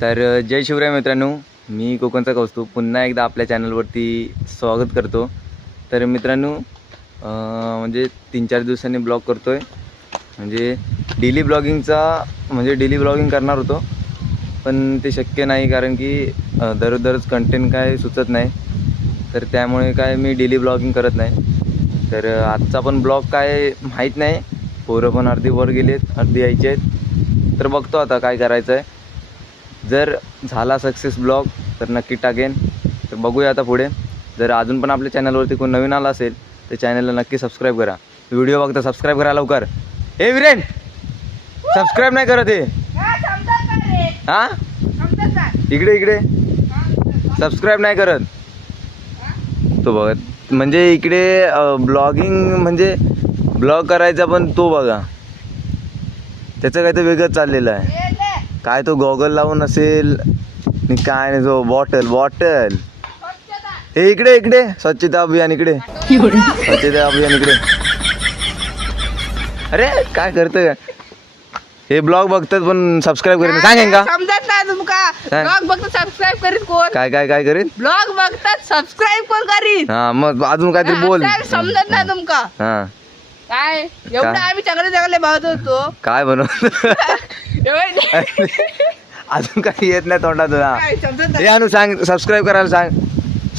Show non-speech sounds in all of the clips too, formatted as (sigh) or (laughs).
तर जय शिवराय मित्रांनो मी कोकणचा कौस्तुभ पुन्हा एकदा आपल्या चॅनलवरती स्वागत करतो. तर मित्रांनो म्हणजे तीन चार दिवसांनी ब्लॉग करतो आहे म्हणजे डेली ब्लॉगिंगचा म्हणजे डेली ब्लॉगिंग करणार होतो. पण ते शक्य नाही कारण की दररोज दररोज कंटेंट काय सुचत नाही. तर त्यामुळे काय मी डेली ब्लॉगिंग करत नाही. तर आजचा पण ब्लॉग काय माहीत नाही. पोरं पण अर्धी वर गेलेत अर्धी यायचे आहेत तर बघतो आता काय करायचं आहे जर झाला सक्सेस ब्लॉग तर नक्की टाकेन. तर बघूया आता पुढे. जर अजून पण आपल्या चॅनलवरती कोण नवीन आला असेल तर चॅनलला नक्की सबस्क्राईब करा. व्हिडिओ बघता सबस्क्राईब करा लवकर. ए विरेन! सबस्क्राईब नाही करत हे. हां इकडे इकडे. सबस्क्राईब नाही करत. तो बघत म्हणजे इकडे ब्लॉगिंग म्हणजे ब्लॉग करायचा पण तो बघा. त्याचं काय तर वेगळंच चाललेलं आहे. काय तो गॉगल लावून असेल? काय नाही तो बॉटल बॉटल. हे इकडे इकडे. स्वच्छता अभियान इकडे. स्वच्छता अभियान इकडे. अरे काय करतोय? हे ब्लॉग बघतात पण सबस्क्राईब करेन सांगेन का समजत नाही तुमका. काय? ब्लॉग बघतात सबस्क्राईब करीत कोण? काय काय काय करेन ब्लॉग बघतात सबस्क्राईब कोण करीत? हा मग अजून काहीतरी बोल. समजत नाही तुमका? हा. काय? एवढं? आम्ही चांगले चांगले भावत होतो. काय बनव एवढं (laughs) (laughs) अजून काही येत नाही काय समजत हे अनु सांग सबस्क्राईब करायला सांग.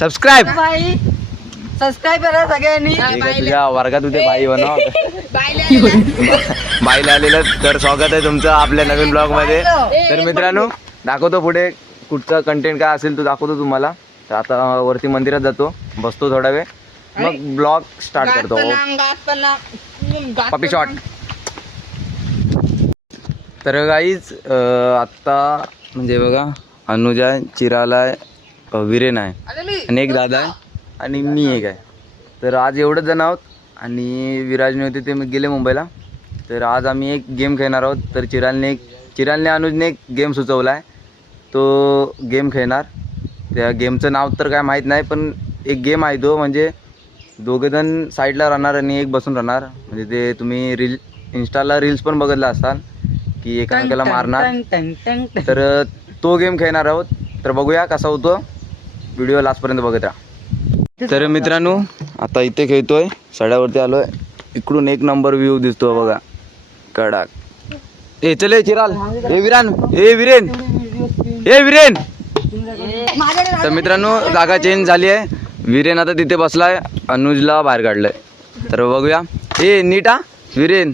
सबस्क्राईब बाई. सबस्क्राईब करा सगळ्यांनी. तुझ्या वर्गात उद्या बाई बनव. (laughs) बाईला (laughs) आलेलं. तर स्वागत आहे तुमचं आपल्या नवीन ब्लॉगमध्ये. तर मित्रांनो दाखवतो पुढे कुठचा कंटेंट काय असेल तो दाखवतो तुम्हाला. तर आता वरती मंदिरात जातो. बसतो थोडा वेळ. मग ब्लॉग स्टार्ट करतो. पपी शॉट तर गाईज आत्ता म्हणजे बघा अनुजा आहे, चिराला आहे विरेन आहे. आणि एक दादा आहे. आणि मी एक आहे. तर आज एवढंच जण आहोत. आणि विराजने होते ते गेले मुंबईला. तर आज आम्ही एक गेम खेळणार आहोत. तर चिरालने एक चिरालने अनुजने एक गेम सुचवला आहे तो गेम खेळणार. त्या गेमचं नाव तर काय माहीत नाही पण एक गेम आहे तो. म्हणजे दोघेजण साईडला राहणार आणि एक बसून राहणार. म्हणजे ते तुम्ही रील इंस्टाला रील्स पण बघितला असाल की एकामेकाला मारणार. तर तो गेम खेळणार आहोत. तर बघूया कसा होतो. व्हिडिओ लास्टपर्यंत बघत राहा. तर मित्रांनो आता इथे खेळतोय. सड्यावरती आलोय. इकडून एक नंबर व्ह्यू दिसतो बघा. कडक. ए चल चिराल. ए विरान. ए विरेन. ए विरेन. तर मित्रांनो जागा चेंज झाली आहे. विरेन आता तिथे बसलाय. अनुजला बाहेर काढलंय. तर बघूया. ए नीट. विरेन.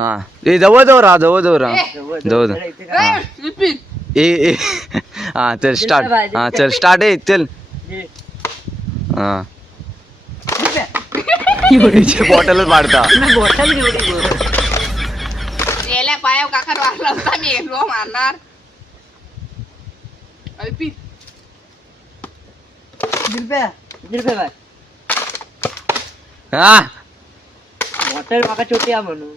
हां. ए जवळ जवळ राहा. जवळ जवळ राहा. जवळ जवळ हां. ए ए. हां चल स्टार्ट हां चल स्टार्ट आहे चल. हां. बॉटलच पाडता गेल्या पायाव काकर वाढला होता मी मारणार. अल्पी. हां. हॉटेल माका छोटी आहे म्हणून.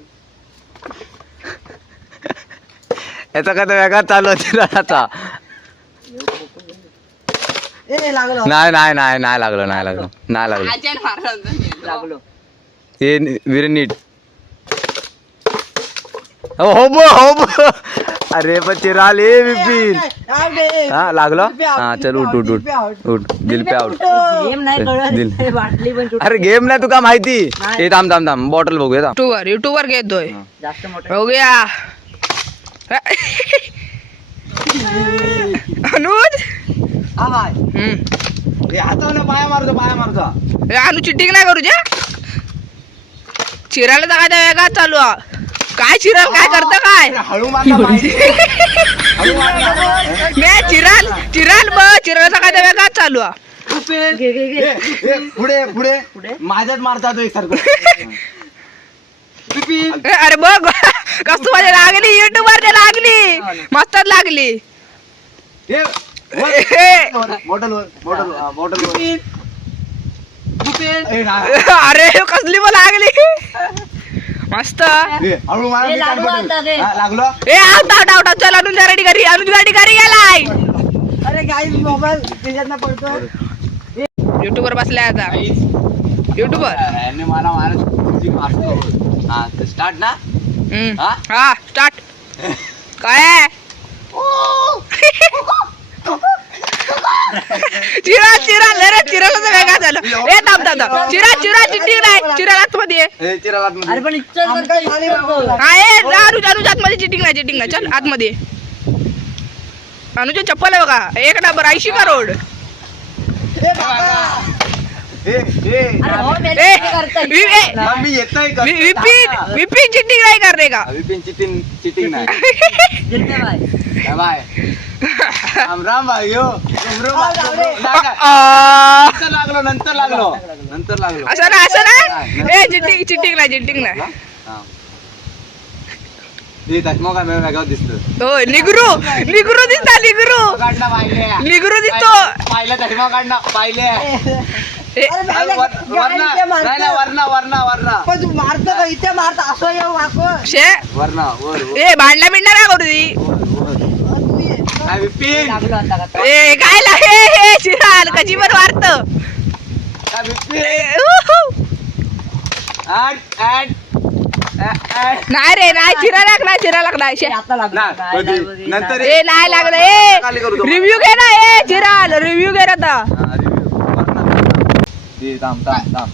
याचा काय तर वेगळाच चालू होती आता. ए लागलो. नाही नाही नाही नाही लागलं नाही लागलं नाही लागलं. मी. लागलो. हे वीर नीट हो हो बो, हो. बो. अरे पण चिराल ए बिपिन हा लागलं? हा चल उठ उठ उठ उठ. दिल पे आउट. गेम नाही दिल. कळत बाटली पण छोटी अरे गेम नाही तुका माहिती. ए थांब थांब थांब. बॉटल बघूया थांब. युट्यूबर युट्यूबर घेतोय. मोठं. हो गया अनुज हा पाया मारतो पाया मारतो. ए, अनु चिटिंग नाही करू जा चिरायला तर काय वेगळा चालू हा. काय चिराल काय करतं काय? हळू मारला मी चिराल चिराल ब चिरायचा काय वेगळा चालू हा. पुढे पुढे. माझ्यात मारतात अरे बघ कस माझ्या लागली युट्यूबर लागली. मस्त लागली. बॉटल बॉटल अरे कसली मग लागली. मस्त. हळू ए. लागलो आउट आउट आउट चल अनुज गाडी घरी अनुज गाडी घरी गेलाय अरे गाई मोबाईल त्याच्यात पडतो. युट्यूबर बसलाय आता. युट्यूबर यांनी मला मारतो हा स्टार्ट ना. हा? हा स्टार्ट काय आहे? (laughs) (laughs) (laughs) चिरा चिरा रे चिराला तर काय काय झालं ए थांब थांब चिरा चिरा चिटिंग नाही चिरा आतमध्ये ये. हे चिराला आतमध्ये. अरे पण इच्छा खाली वाकव. हा ए अनुज अनुज आतमध्ये चिटिंग नाही चिटिंग नाही चल आतमध्ये. अनुज चप्पल आहे बघा एक नंबर ऐंशी करोड अरे मेले ए, काय करताय? वि- ए, मम्मी येतोय का? वि- विपिन विपिन चिटिंग नाही करणे का विपिन चिटिंग चिटिंग नाही (laughs) जिरते बाय. काय बाय राम राम भाई यो. राम राम भाई. जाऊ दे. नाही, नाही. आ, नंतर लागलो नंतर लागलो. नंतर लागलो. असं ना असं ना? ए चिटिंग चिटिंग नाही चिटिंग हा. वेगळा दिसतो हो निगरू निगरू दिसता निगरू. निगरू दिसतो. पाहिलं चष्मा काढणं पाहिले. भांडणा बिंडणा काय करू ती वर, वर. तू ये. काय विपिन लागलो आता का तो? ए काय ला हे हे शिराल कशी बर वारत नाही रे नाही चिरा लाग नाही चिरा. आता लागलो. नाही, काय कधी? लागलो? नंतर ए नाही लागलं ए. खाली करू तो. रिव्ह्यू घे ना ए चिराल रिव्ह्यू घे ना आता. हा,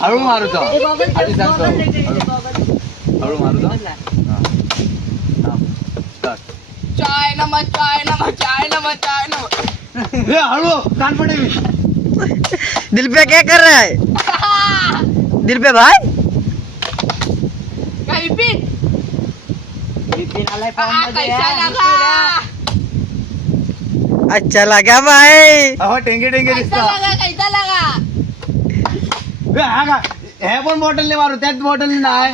हळू मारू तो आधी सांगतो. हळू- मारू तो बॉबल नाही. हा. थांब. start. चाय नमक चाय नमक चाय नमक चाय नमक ए, हळू कान पडे दिल पे क्या कर रहा है? (laughs) दिल पे भाई? काय विपिन? विपिन आलाय आ, form मध्ये. कैसा लगा? अच्छा लगा भाई। अहो टेंगे टेंगे कैसा दिसतो. लगा कैसा लगा? ए, हा का? हे पण बॉटलने मारू त्याच बॉटलने नाही.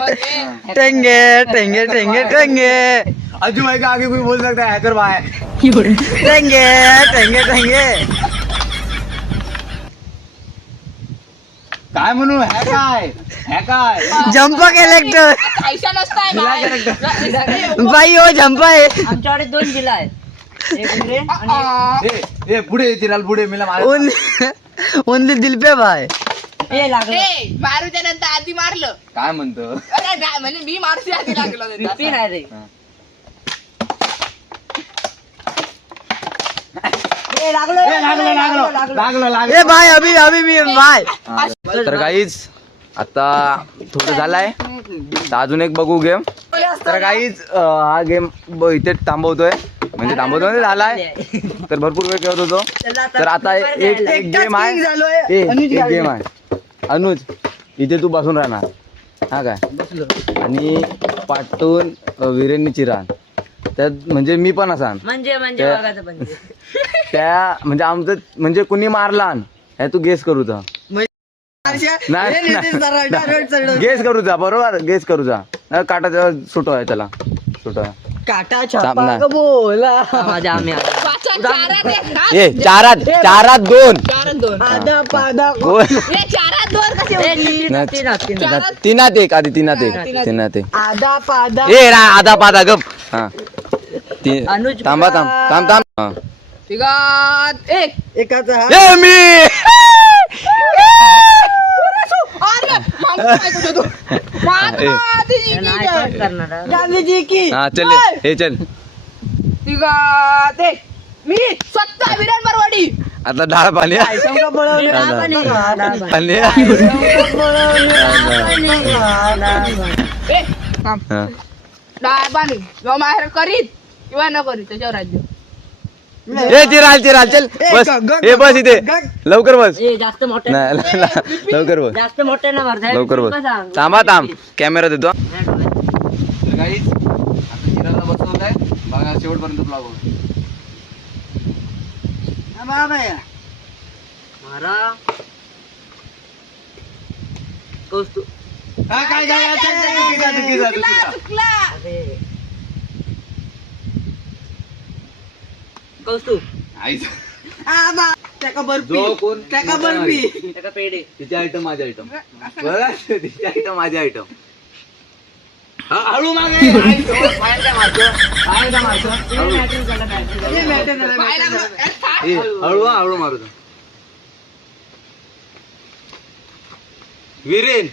टेंगे टेंगे टेंगे टेंगे. अजू भाई का आगे कोई बोल सकता है हैकर भाई टेंगे टेंगे टेंगे काय म्हणू हे काय हे काय जंप कलेक्टर कैसा नसताय बाई हो जंप आहे. आमच्याकडे दोन जिल्हा आहेत. एक उमरे आणि ए ए पुढे चिराल पुढे मला मार ओनली दिल पे भाई. हे लागलं. ए मारूच्या नंतर आधी मारलं. काय म्हणतो? अरे नाही, म्हणजे मी मारुती आधी लागलो. विपिन आहे ए, लागलं ए, लागलो लागलो लागलो लागलो ए भाई अभी अभी मी भाई तर काहीच आता थोडं झालाय. तर अजून एक बघू गेम तर काहीच हा गेम इथे थांबवतोय. म्हणजे थांबवतो म्हणजे झालाय. तर भरपूर वेळ खेळत होतो. तर आता एक एक गेम आहे. ए, एक गेम आहे. अनुज इथे तू बसून राहणार. हा काय? आणि पाठवून विरेंनी चिरा त्यात म्हणजे मी पण असान म्हणजे म्हणजे त्या- म्हणजे (laughs) त्या म्हणजे आमचं म्हणजे कुणी मारला हे तू गेस करू जा. (laughs) गेस करू जा बरोबर? गेस करू जा. नाही, काटा सुटो आहे त्याला. सुटो आहे काटा छापा बोला. माझ्या आम्ही ए चारात चारात दोन. दोन. आधा पादा दोन ए चारात दोन कसे नाही, तीनात एक आधी तीनात एक. तीनात एक. आधा पादा. ए रा आधा पादा गप. हा. ती- अनुज थांबा थांब थांब थांब. हा. तिघात एक. एकाचा हा ए मी! अरे मागं काय करतो तू? मागं ए. आधी जिंकायचं. गांधीजी की. हा चल हे चल. तिघात एक. मी स्वतः विराट बरवाडी आता डाळ पाणी. पळवलं. पाणी. हा. डाळ माहेर करीत. किंवा न करीत त्याच्यावर राज्य ए चिराल चिराल चल बस. ए बस इथे. लवकर बस. ए, जास्त मोठे. नाही ल- ल- लवकर बस. जास्त मोठे ना मारता लवकर बस. थांबा थांब. कॅमेरा देतो. गाईज आता चिराला बसवत आहे बघा. शेवटपर्यंत ब्लॉग मारा. कौस्तुभ. काय काय काय चुकीचा चुकीचा चुकीचा चुकला. अरे कौस्तुभ. त्याका जो कोण त्याका बर्फी. त्याका पेढे. तिचे आयटम माझे आयटम बघा तिचे आयटम माझे आयटम हळू मागे. (laughs) हळू. हळू हळू मारू विरेन.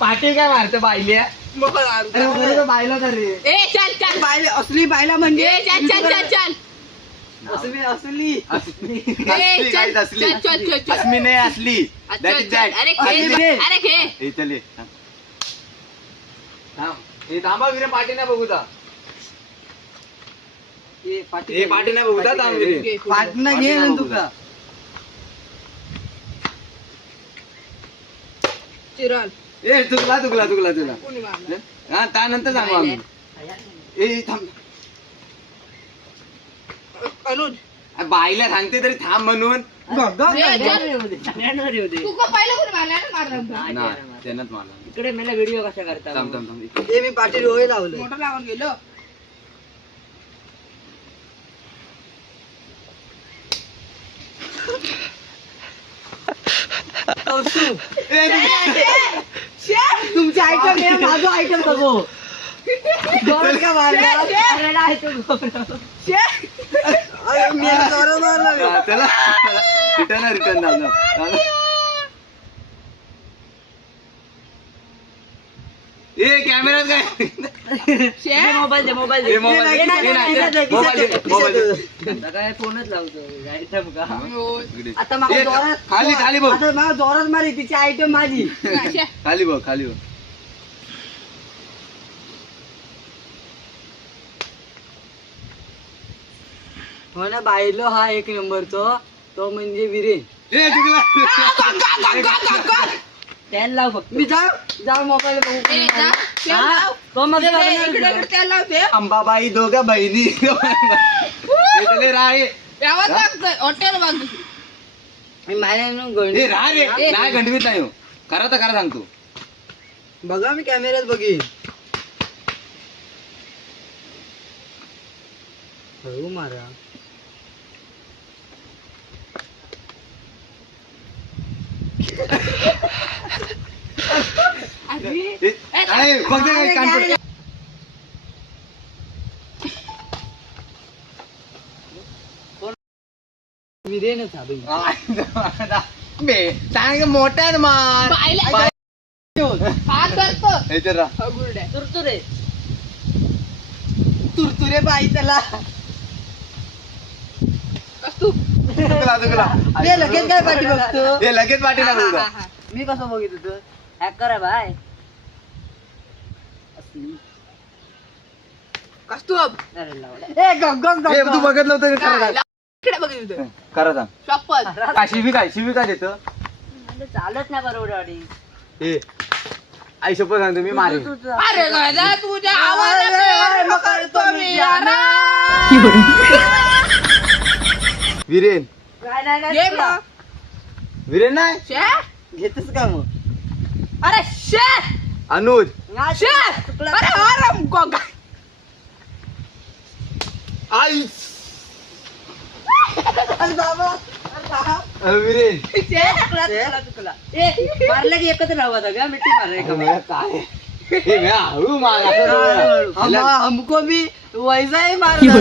पाठी काय मारतो मारू. बायला तर रे. ए चल चल. बायला असली बायला म्हणजे? ए चल चल चल चल. असली असली. असली. असली चल, चल, चल, चल. असली नाही असली. is अच्छा. that. अरे असली. अरे खेळ हे चल. हे थांबा विरे पाठी नाही बघू दा. हे पाटी हे पाठी नाही बघू दा, थांब विरे. पाटणं घे. ना तुका. चिरल. ए चुकला चुकला चुकला तुला हा त्यानंतर सांगू आम्ही. ए थांब. अनुज. बाईला सांगते तरी थांब म्हणून. मारला? इकडे मला व्हिडिओ कसा करता थांब थांब थांब. हे मी पाटी डोळे लावले. मोटर लावून गेलो. तुमचे आयटम हे माझं आयटम बघू दोन का मारला? अरे नाही तो अरे मी मारला हा, रिटर्न रिटर्न ए कॅमेरात काय? मोबाईल मोबाईल फोनच लावतो. आता जोरात खाली खाली बघ. आता मला जोरात मारी तिची आयटम माझी खाली बघ खाली बघ. हो ना बायलो हा एक नंबरचो. तो म्हणजे विरेन. लाव फक्त. मी जा जा मोबाईल ए, जा. बघू. तो मध्ये इकडे इकडे अंबाबाई दोघं बहिणी. यावं लागतं हॉटेल बघ राह रे. नाही घंटवीत नाही हो. करा तर करा सांगतो. बघा मी कॅमेऱ्यात बघीन. हळू मारा. ए, नाही, फक्त काय कान- विरेनच हा बाई. बे सांग मोठा मार बायला हात धरतो हे तर राह. गुरड्या तुरतुरे तुरतुरे बाई त्याला कस तू चुकला चुकला. ते लगेच काय पाठी बघतो? हे लगेच पाठी हा. मी कसं बघित होतो हॅकर आहे बाय. कस तू अब? अरे लावला. ए गग गग हे गग तू बघितलं होतं का? काय? करा ला- इकडे बघितलं सांग. करा सांग चप्पल काय शिवी काय? शिवी काय देतं? म्हणजे चालत नाही बरोबर गाडी हे आई शपथ सांगतो मी मारे तू- तू- अरे गदा तुझ्या अरे, अरे, आवाजात मग करतो मी यारा. विरेन काय नाही काय ये तुला? मग. विरेन नाही शे? घेतोस का मग अरे शे अनुज शे. अरे गोगा. आई अरे बाबा, अरे बाबा. विरेन शे. चुकला, चुकला, चुकला. ए, मारलं की एकत्र मिठी मारा एका. काय हे म्या हळू मार असं हम- नको. हमको भी वैसा ही मारना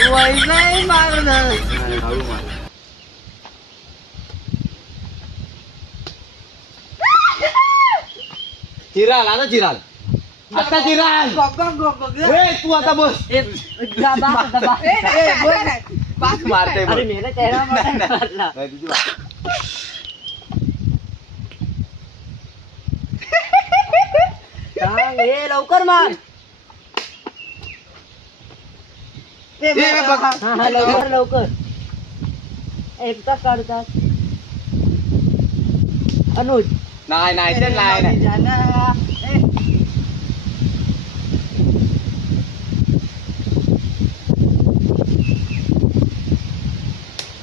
भी वैसा ही मारना हळू मार चिराल आता चिराल आता चिराल गग गग गग गग. ए, तू आता बस ए, दबा, दबा. ए, ए, बोल नाही. बास मारते अरे मेरा चेहरा मारला सांग, ए लवकर मार ए, बघा. हा हा लवकर लवकर एकटाच काढतात अनुज नाही नाही ते नाही नाही जाना. ए,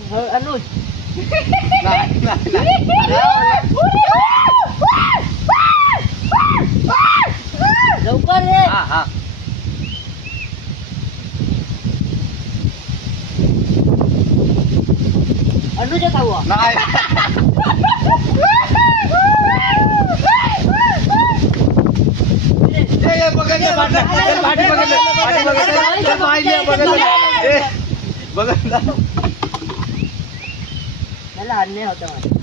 ह, अनुज नाही, नाही, नाही. लवकर रे हा, हा. अनुज खाऊ नाही ए, ए, बघितलं, बघितलं. ए, पाठी बघितलं, पाठी बघितलं. ए, पाहिलं, बघितलं. ए, बघितलं. मला अन्याय होता माझा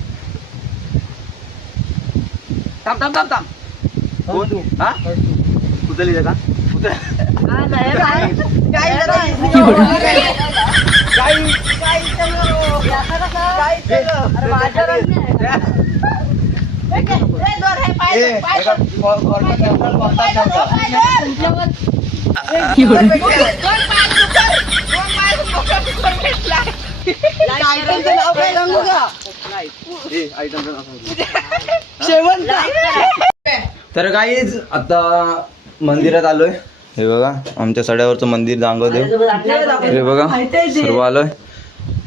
थांब थांब थांब थांब कोण तू हा उचलली का उचल हा, नाही, नाही. काय जरा तर काहीच आता मंदिरात आलोय. हे बघा आमच्या सड्यावरचं मंदिर दांगवदेव हे बघा सर्व आलोय.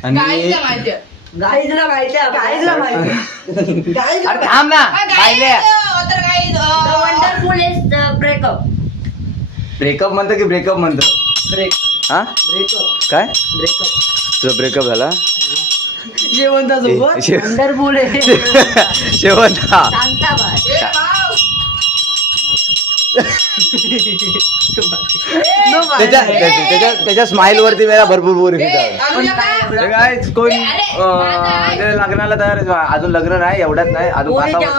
आणि गाईजला माहिती आहे गाईजला माहिती गाईजला थांब ना वंडरफुल इज ब्रेकअप ब्रेकअप म्हणतो की ब्रेकअप म्हणतो? ब्रेक हा? ब्रेकअप काय? ब्रेकअप तुझा ब्रेकअप झाला? शेवंता वंडरफुल शेवंत. (laughs) त्याच्या त्याच्या- त्याच्या त्याच्या स्माइल वरती मला भरपूर बोर काय? कोण लग्नाला तयार. अजून लग्न नाही एवढ्यात नाही अजून पाच सहा वर्ष.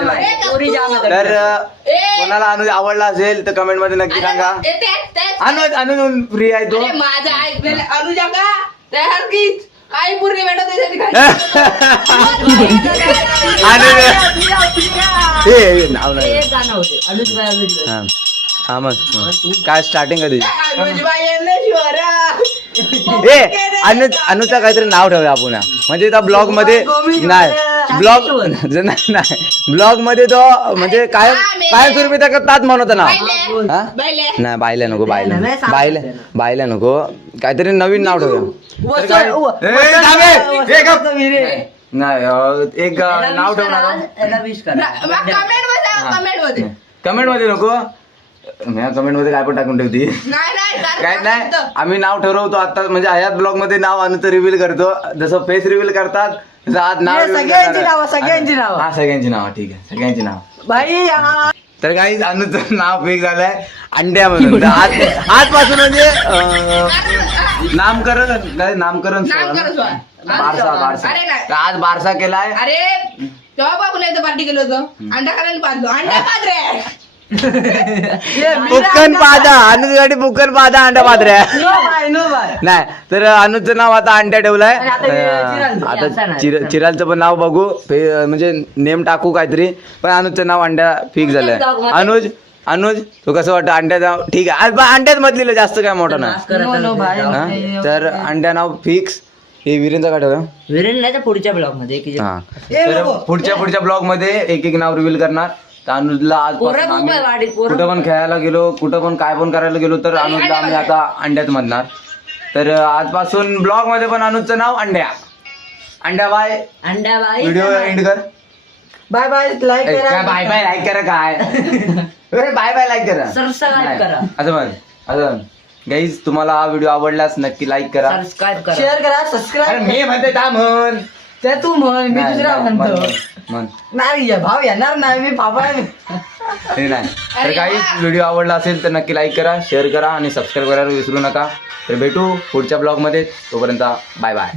तर कोणाला अनुज आवडला असेल तर कमेंटमध्ये नक्की सांगा. अनुज अनुज फ्री आहे तो. माझा ऐकलेलं अनुजा का तयार कीच काही पूर्वी भेटत (laughs) (laughs) हे हे, नाव नाही. हा मग. काय स्टार्टिंग कधी? ए अनुज अनुजचा काहीतरी नाव ठेवूया आपण. म्हणजे त्या ब्लॉगमध्ये नाही ब्लॉग (laughs) नाही ब्लॉगमध्ये तो म्हणजे कायम कायम स्वरूपी त्या ताच म्हणत नाव. बायले. नाही बायला नको बायला. बायला. बायला नको. काहीतरी नवीन नाव ठेवूया. काय-. नाही एक नाव ठेवणार. कमेंटमध्ये कमेंट मध्ये कमेंटमध्ये काय पण टाकून ठेवती? नाही नाही काय नाही आम्ही नाव ठरवतो आता म्हणजे ह्याच ब्लॉगमध्ये नाव अनुचं रिव्हील करतो. जसं फेस रिव्हील करतात तसं आज नाव हे reveal सगळ्यांची करणार. नावं, सगळ्यांची नावं. हा सगळ्यांची नाव ठीक आहे सगळ्यांची नाव. भाई हा. तर काही अनुचं नाव फिक्स झालंय. अंड्यामधून तर आज आजपासून म्हणजे अं, नामकरण. काय नामकरण सोहळा. बारसा बारसा. अरे नाही. तर आज बारसा केलाय. अरे तेव्हा बाबू नाही पार्टी केलं होतं. अंडा खायला पाहतो. अंडा रे. हे बुक्कन पादा अनुजसाठी बुक्कन पादा अंडा पात्र्या बाय नाही तर अनुजचं नाव आता अंड्या ठेवलंय. आता चिरालचं. चिर- पण नाव बघू. म्हणजे नेम टाकू काहीतरी. पण अनुजचं नाव अंड्या फिक्स झालंय. अनुज अनुज तू कसं वाटतं? अंड्या नाव ठीक आहे. अंड्यात मधली जास्त काय मोठं ना? तर अंड्या नाव फिक्स हे वीरेंचं काय ठेवलं? विरेन नाही तर पुढच्या ब्लॉगमध्ये हा. पुढच्या पुढच्या ब्लॉगमध्ये एक एक नाव रिव्हील करणार. तर अनुजला आज पोरं खूप आहे वाडीत, पोरं कुठं पण खेळायला गेलो कुठं पण काय पण करायला गेलो तर अनुजला आम्ही आता अंड्यात म्हणणार तर अं, आजपासून ब्लॉगमध्ये पण अनुजचं नाव अंड्या. अंड्या बाय अंडा बाई व्हिडिओ एंड कर. बाय बाय लाईक ए, करा. बाय बाय लाईक करा काय? बाय बाय लाईक करा. सबस्क्राईब नाही. करा. असं म्हण असं गाईज तुम्हाला हा व्हिडिओ आवडल्यास नक्की लाईक करा. सबस्क्राईब करा. शेअर करा अरे सबस्क्राईब मी म्हणते था म्हण. ते तू म्हण मी नाही, दुसरा नाही, म्हण, म्हणतो. म्हण, नाही ये भाव येणार नाही मी बाबा हे नाही. तर काही व्हिडिओ आवडला असेल तर नक्की लाईक करा शेअर करा आणि सबस्क्राईब करायला विसरू नका. तर भेटू पुढच्या ब्लॉगमध्ये तोपर्यंत बाय बाय